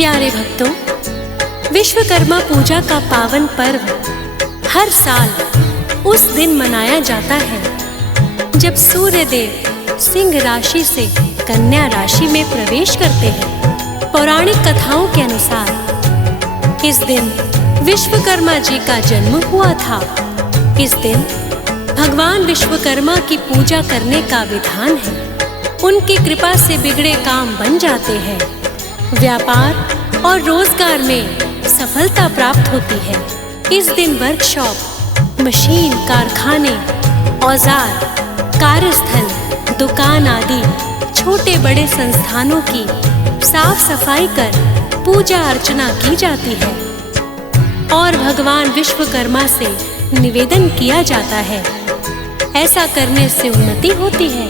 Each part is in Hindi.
प्यारे भक्तों, विश्वकर्मा पूजा का पावन पर्व हर साल उस दिन मनाया जाता है जब सूर्य देव सिंह राशि से कन्या राशि में प्रवेश करते हैं। पौराणिक कथाओं के अनुसार इस दिन विश्वकर्मा जी का जन्म हुआ था। इस दिन भगवान विश्वकर्मा की पूजा करने का विधान है। उनकी कृपा से बिगड़े काम बन जाते हैं, व्यापार और रोजगार में सफलता प्राप्त होती है। इस दिन वर्कशॉप, मशीन, कारखाने, औजार, कार्यस्थल, दुकान आदि छोटे बड़े संस्थानों की साफ सफाई कर पूजा अर्चना की जाती है और भगवान विश्वकर्मा से निवेदन किया जाता है। ऐसा करने से उन्नति होती है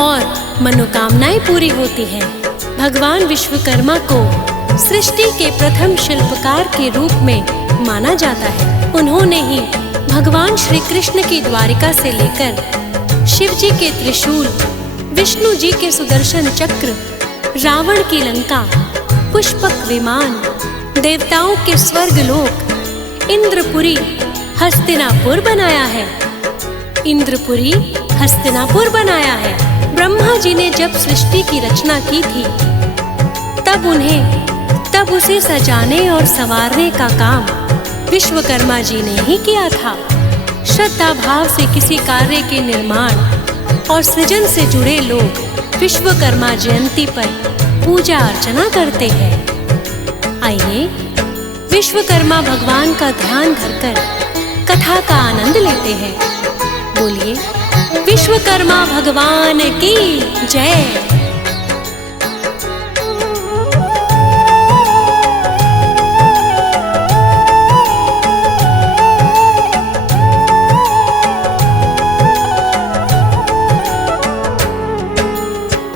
और मनोकामनाएं पूरी होती हैं। भगवान विश्वकर्मा को सृष्टि के प्रथम शिल्पकार के रूप में माना जाता है। उन्होंने ही भगवान श्री कृष्ण की द्वारिका से लेकर शिव जी के त्रिशूल, विष्णु जी के सुदर्शन चक्र, रावण की लंका, पुष्पक विमान, देवताओं के स्वर्गलोक, इंद्रपुरी, हस्तिनापुर बनाया है। इंद्रपुरी, हस्तिनापुर बनाया है। ब्रह्मा जी ने जब सृष्टि की रचना की थी तब उसे सजाने और संवारने का काम विश्वकर्मा जी ने ही किया था। श्रद्धा भाव से किसी कार्य के निर्माण और सृजन से जुड़े लोग विश्वकर्मा जयंती पर पूजा अर्चना करते हैं। आइए विश्वकर्मा भगवान का ध्यान धरकर कथा का आनंद लेते हैं। बोलिए विश्वकर्मा भगवान की जय।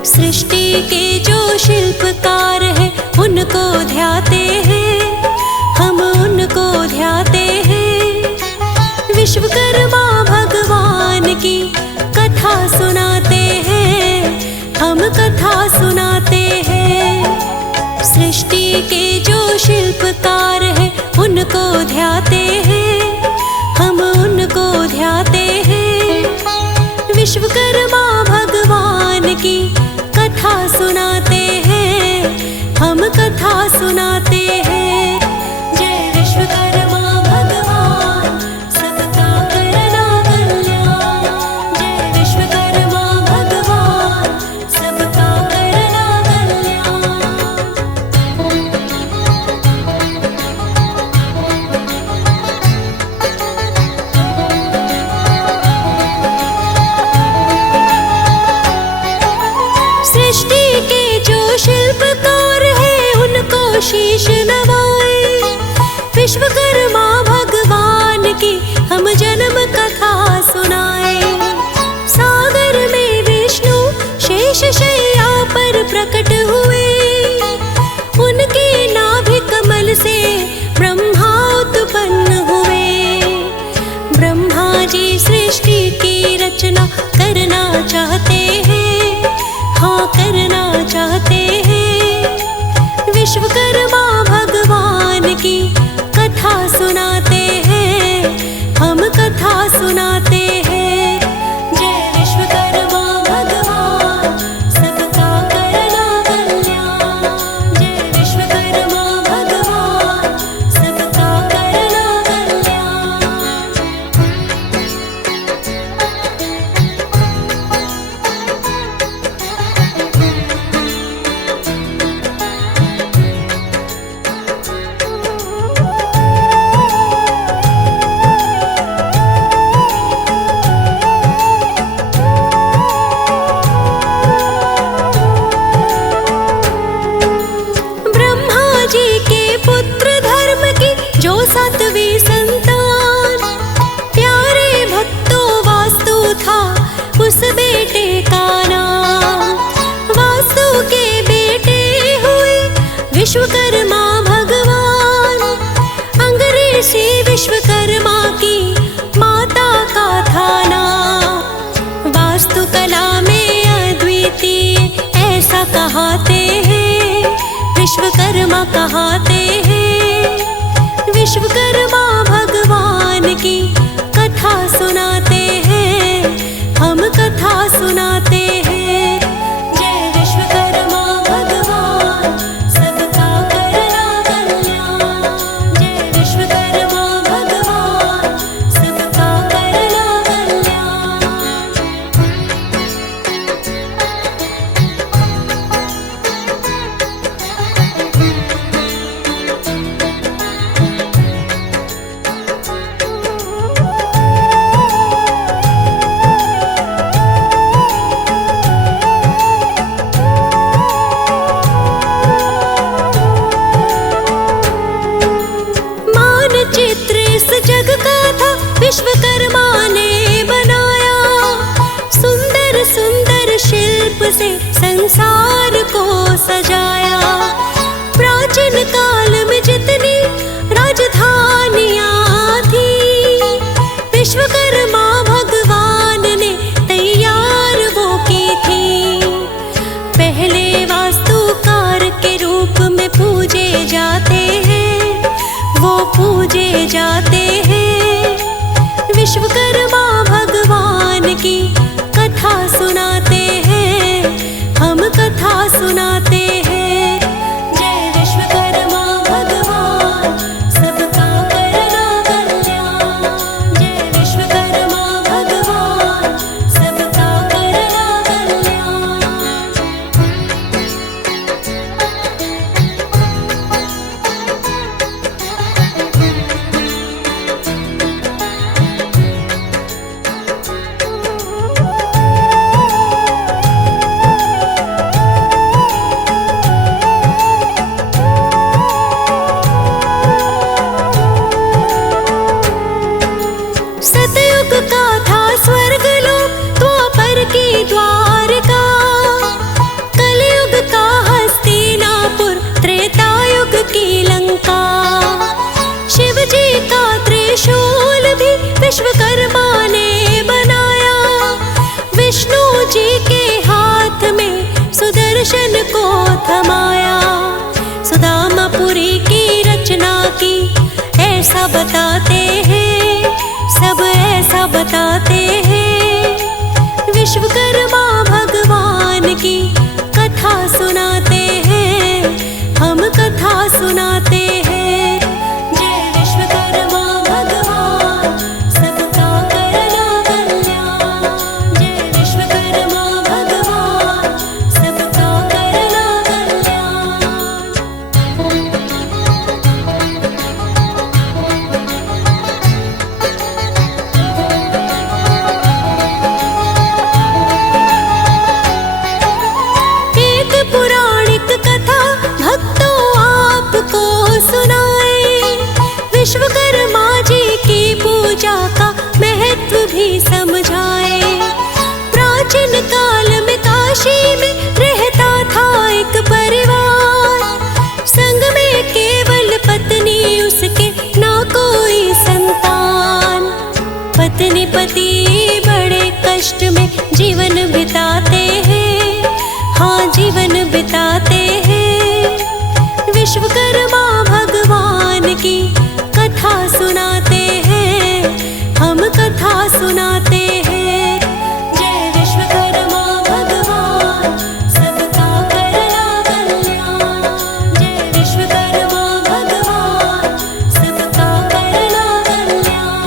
सृष्टि के जो शिल्पकार है उनको ध्याते हैं, हम उनको ध्याते हैं। विश्वकर्मा भगवान की कथा सुनाते हैं, हम कथा सुनाते हैं। सृष्टि के जो शिल्पकार है उनको ध्याते हैं, हम उनको ध्याते हैं। विश्वकर्मा भगवान की कथा सुनाते हैं, हम कथा सुनाते हैं। जय विश्वकर्मा भगवान, सबका करना कल्याण। जय विश्वकर्मा भगवान, सबका करना कल्याण। सृष्टि के जो शिल्पकार है उनको शीश नवाए। विश्वकर्मा भगवान की हम जन्म कथा सुनाए। सागर में विष्णु शेष शैया पर प्रकट हुए, उनके नाभि कमल से ब्रह्मा उत्पन्न हुए। ब्रह्मा जी सृष्टि की रचना करना चाहते हैं, हाँ करना चाहते हैं। विश्वकर्मा भगवान की कथा सुनाते हैं, हम कथा सुनाते हैं। जय विश्वकर्मा भगवान, सबका करना कल्याण। जय विश्वकर्मा भगवान, सबका करना कल्याण। ब्रह्मा जी के पुत्र धर्म की जो सातवीं संतान, प्यारे भक्तों वास्तु था उस बेटे का नाम। वास्तु के बेटे हुए विश्वकर्मा भगवान। अंग्रेजी विश्वकर्मा की माता का था नाम। वास्तुकला में अद्वितीय ऐसा कहाते हैं विश्वकर्मा कथा कहाते हैं। विश्वकर्मा भगवान की कथा सुनाते हैं, हम कथा सुनाते हैं। जय विश्वकर्मा भगवान सबका करना कल्याण। जय विश्वकर्मा भगवान सबका करना कल्याण। मानचित्र इस जग का था विश्वकर्मा ने बनाया। सुंदर सुंदर शिल्प से संसार को सजाया। प्राचीन काल में जितनी राजधानियां थी, विश्वकर्मा भगवान ने तैयार वो की थी। पहले वास्तुकार के रूप में पूजे जाते हैं, वो पूजे जाते हैं। विश्वकर्मा भगवान की कथा सुनाते हैं, हम कथा सुनाते हैं। जय विश्वकर्मा भगवान सबका करना कल्याण। जय विश्वकर्मा भगवान सबका करना कल्याण। सतयुग का था स्वर्ग लोक, द्वापर की द्वारका। कलयुग का हस्तिनापुर, त्रेतायुग की लंका। शिव जी का त्रिशूल भी विश्वकर्मा ने बनाया। विष्णु जी के हाथ में सुदर्शन को थमाया। सुदामापुरी की रचना की ऐसा बताते हैं, सब ऐसा बताते हैं। विश्वकर्मा भगवान की कथा सुनाते हैं, हम कथा सुनाते हैं। जय विश्वकर्मा भगवान सबका करना कल्याण। जय विश्वकर्मा भगवान सबका करना कल्याण। एक पुराणिक कथा भक्तों आपको सुनाए। विश्वकर्मा जी की पूजा का महत्व भी समझाए। प्राचीन काल में काशी में रहता था एक परिवार। संग में केवल पत्नी उसके, ना कोई संतान। पत्नी पति बड़े कष्ट में जीवन बिताते हैं, हाँ जीवन बिताते हैं। विश्वकर्मा भगवान की कथा सुनाते हैं, हम कथा सुनाते हैं। जय विश्वकर्मा भगवान सबका करना कल्याण। जय विश्वकर्मा भगवान सबका करना कल्याण।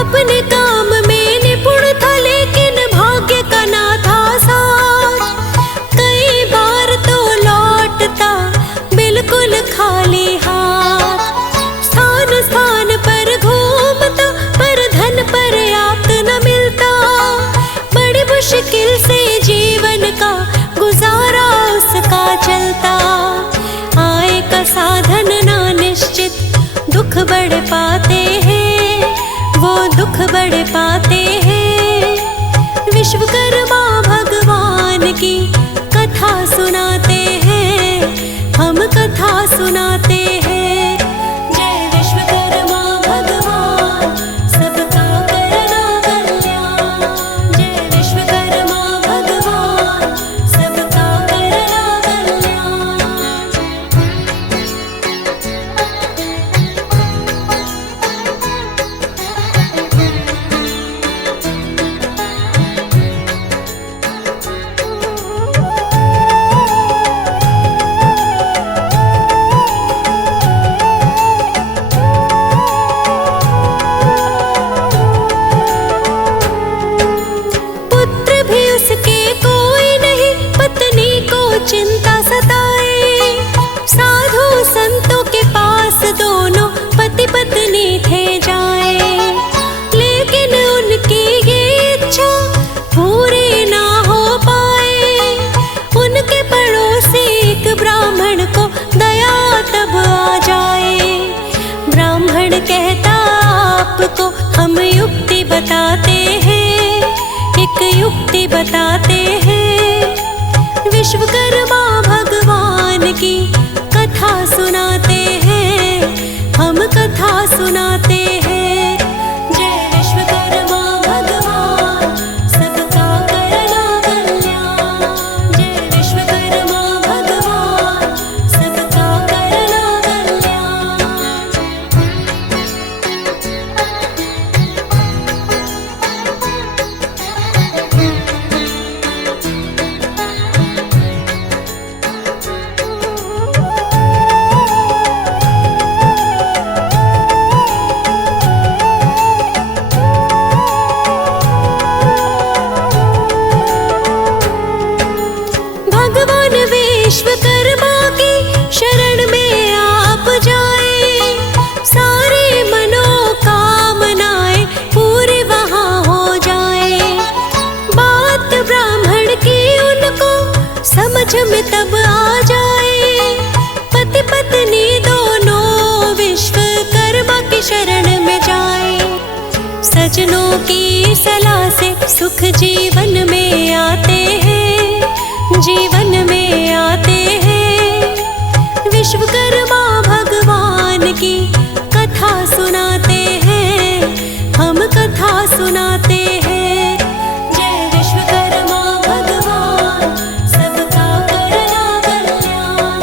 अपने काम में निपुण था लेकिन भाग्य का ना था साथ। कई बार तो लौटता बिल्कुल खाली हाथ। स्थान स्थान पर घूमता पर धन पर्याप्त न मिलता। बड़ी मुश्किल से जीवन का गुजारा उसका चलता। आय का साधन ना निश्चित, दुख बढ़ पाते हैं वो दुख पढ़ पाते हैं। विश्वकर्मा भगवान की कथा सुनाते हैं, हम कथा सुनाते हैं। जय विश्वकर्मा भगवान, सबका करना कल्याण। जय विश्वकर्मा भगवान, सबका करना कल्याण। पुत्र भी उसके कोई नहीं, पत्नी को चिंता सताए। साधु संतों के पास दोनों पति पत्नी थे जाए, लेकिन उनकी ये इच्छा पूरी ना हो पाए। उनके पड़ोसी एक ब्राह्मण को दया तब आ जाए। ब्राह्मण कहता आपको हम युक्ति बताते हैं, एक युक्ति बताते हैं। विश्वकर्मा भगवान की कथा सुनाते हैं, हम कथा सुनाते हैं। जय विश्वकर्मा भगवान, सबका करना कल्याण। जय विश्वकर्मा भगवान, सबका करना कल्याण। भगवान विश्वकर्मा की शरण में आप जाए, सारी मनोकामनाएं पूरी वहाँ हो जाए। बात ब्राह्मण की उनको समझ में तब आ जाए। पति पत्नी दोनों विश्वकर्मा की शरण में जाए। सजनों की सलाह से सुख जीवन में आते हैं, जीवन में आते हैं। विश्वकर्मा भगवान की कथा सुनाते हैं, हम कथा सुनाते हैं। जय विश्वकर्मा भगवान, सबका करना कल्याण।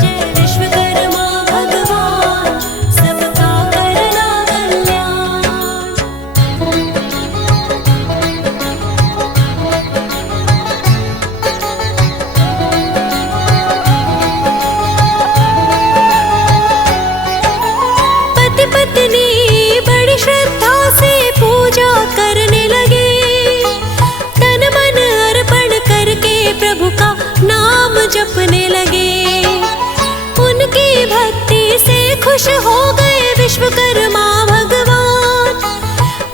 जय विश्वकर्मा भगवान, सबका करना कल्याण। पति पत्नी बड़ी श्रद्धा से पूजा करने लगे। तन मन अर्पण करके प्रभु का नाम जपने लगे। उनकी भक्ति से खुश हो गए विश्वकर्मा भगवान।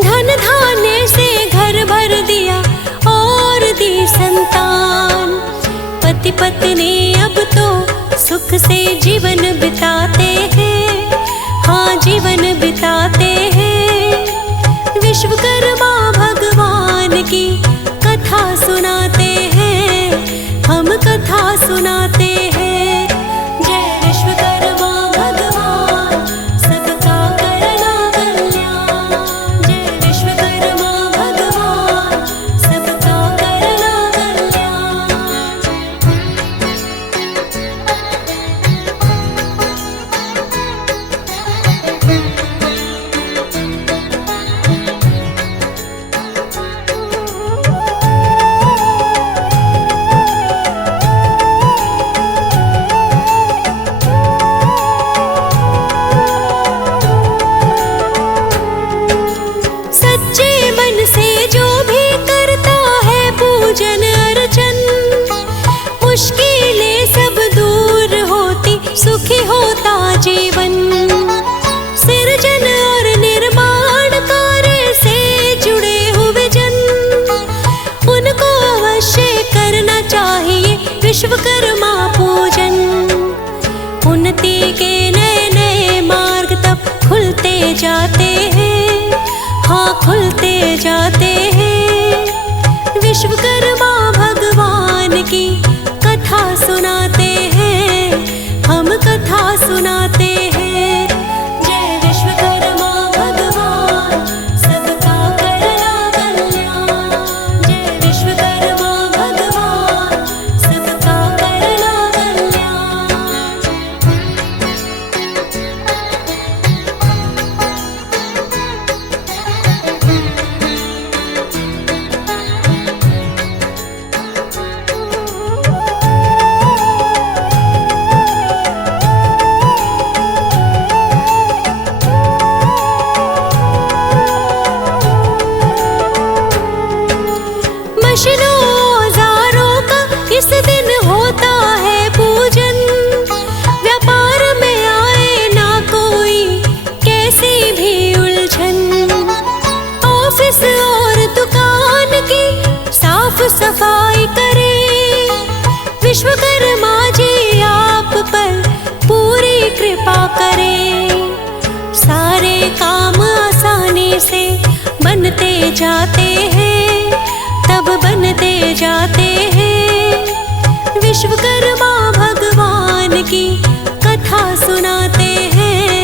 धन धान्य से घर भर दिया और दी संतान। पति पत्नी अब तो सुख से जीवन बिताते हैं, हाँ जीवन बिताते हैं। विश्वकर्मा भगवान की कथा सुनाते हैं, हम कथा सुनाते हैं। जय विश्वकर्मा भगवान, सबका करना कल्याण। जय विश्वकर्मा भगवान, सबका करना कल्याण। खुलते जाते हैं। विश्वकर्मा भगवान की कथा सुनाते हैं, हम कथा सुनाते हैं। जय विश्वकर्मा भगवान, सबका करना कल्याण। जय विश्वकर्मा भगवान, सबका करना कल्याण। मशीनों औजारों का इस दिन होता है पूजन। व्यापार में आए ना कोई कैसी भी उलझन। ऑफिस और दुकान की साफ सफाई करें। विश्वकर्मा जी आप पर पूरी कृपा करें। सारे काम आसानी से बनते जाते हैं, तब बनते जाते हैं। विश्वकर्मा भगवान की कथा सुनाते हैं,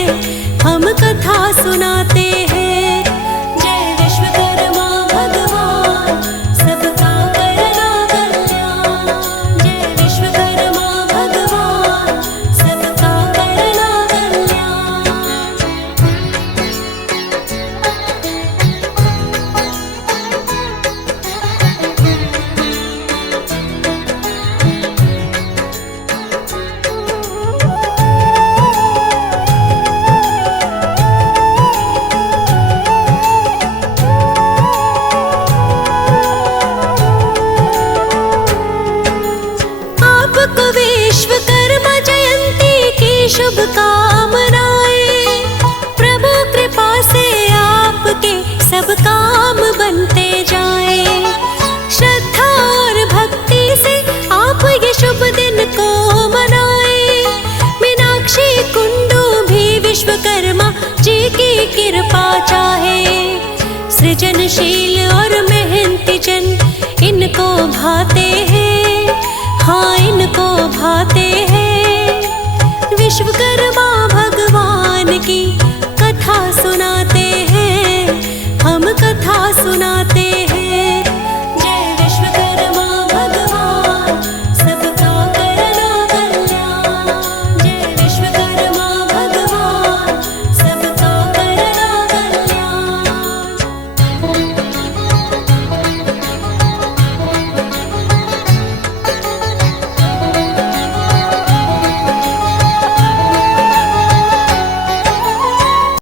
हम कथा सुनाते हैं। जय विश्वकर्मा भगवान, सबका करना कल्याण। जय विश्वकर्मा भगवान, सबका करना कल्याण। आपको विश्वकर्मा जयंती की शुभकामनाएं। प्रभु कृपा से आपके सब काम बनते जाएं। श्रद्धा और भक्ति से आप ये शुभ दिन को मनाएं। मीनाक्षी कुंडू भी विश्वकर्मा जी की कृपा चाहे। सृजनशील और मेहनती जन इनको भाते हैं, हाँ इनको भाते हैं। विश्वकर्मा